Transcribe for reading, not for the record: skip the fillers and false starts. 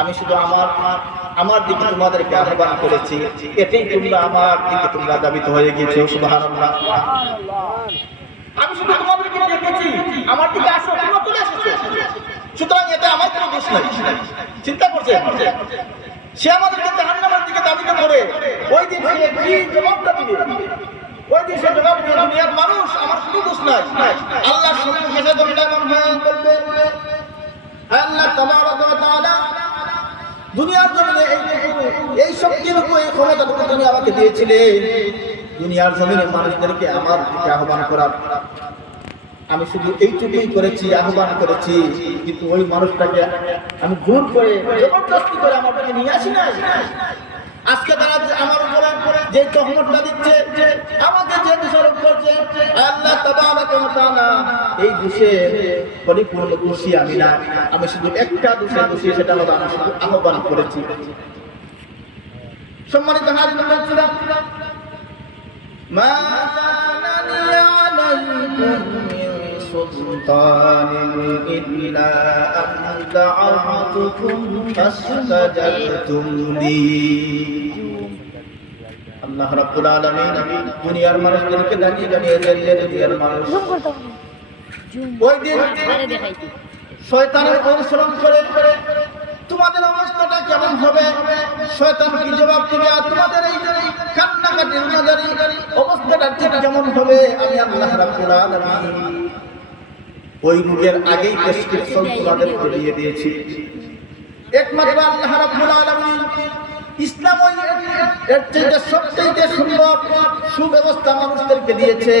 আমি শুধু আমার দিকে তোমাদেরকে আহ্বান করেছি, এতেই তোমরা আমার দিকে তোমরা দাবিত হয়ে গিয়েছো। সুবহানাল্লাহ। আমি শুধু তোমাদেরকে ডেকেছি, আমার দিকে আসো, তোমরা চলে এসেছো। সুতরাং এতে আমার কোনো দোষ নাই। চিন্তা করছেন সে আমাদেরকে জাহান্নামের দিকে দাবিত করে ওই দিন সে কি জবাবটা দিবে? ওই দিন সে জবাব দিবে, দুনিয়ার মানুষ আমার কোনো দোষ নাই। আল্লাহর সম্মুখে সে দণ্ডায়মান হয়ে বলবে, আল্লাহ তাবারাক ওয়া তাআলা দুনিয়ার জমিনে এই শক্তিটুকু, এই ক্ষমতাটুকু তুমি আমাকে দিয়েছিলে দুনিয়ার জমিনে মানুষদেরকে আমার দিকে আহ্বান করার। আমি শুধু এইটুকুই করেছি, আহ্বান করেছি, কিন্তু ওই মানুষটাকে আমি জোর করে জবরদস্তি করে আমার দিকে নিয়ে আসি নাই। আজকে তারা আমার উপরে যে তহমতটা দিচ্ছে, আমাকে যে দোষারোপ করছে, আল্লাহ তাবারাক ওয়া তাআলা এই দোষে পরিপূর্ণ দোষী আমি না। আমি শুধু একটা দোষে দোষী, সেটা হলো আমি শুধু আহ্বান করেছি। সম্মানিত হাজির বন্ধুরা, মা কানা আলাইকুম মিন সুলতানিন ইল্লা আন দা'আতুকুম ফাসতাজাবতুম লি। আল্লাহ রাব্বুল আলামিন দুনিয়ার মানুষদেরকে জানিয়ে দিলেন, দুনিয়ার মানুষ ওই দিন শয়তানের অনুসরণ করে তোমাদের অবস্থাটা কেমন হবে, শয়তান কি জবাব দিবে, আর তোমাদের এই কান্নাকাটি রোজাদারি অবস্থাটা ঠিক কেমন হবে, আমি আল্লাহ রাব্বুল আলামিন ওই রোগের আগেই প্রেসক্রিপশন তোমাদেরকে দিয়ে দিয়েছি। একমাত্র আল্লাহ রাব্বুল আলামিন ইসলাম এর চেয়ে সবচেয়ে সুন্দর সুব্যবস্থা মানুষদেরকে দিয়েছে।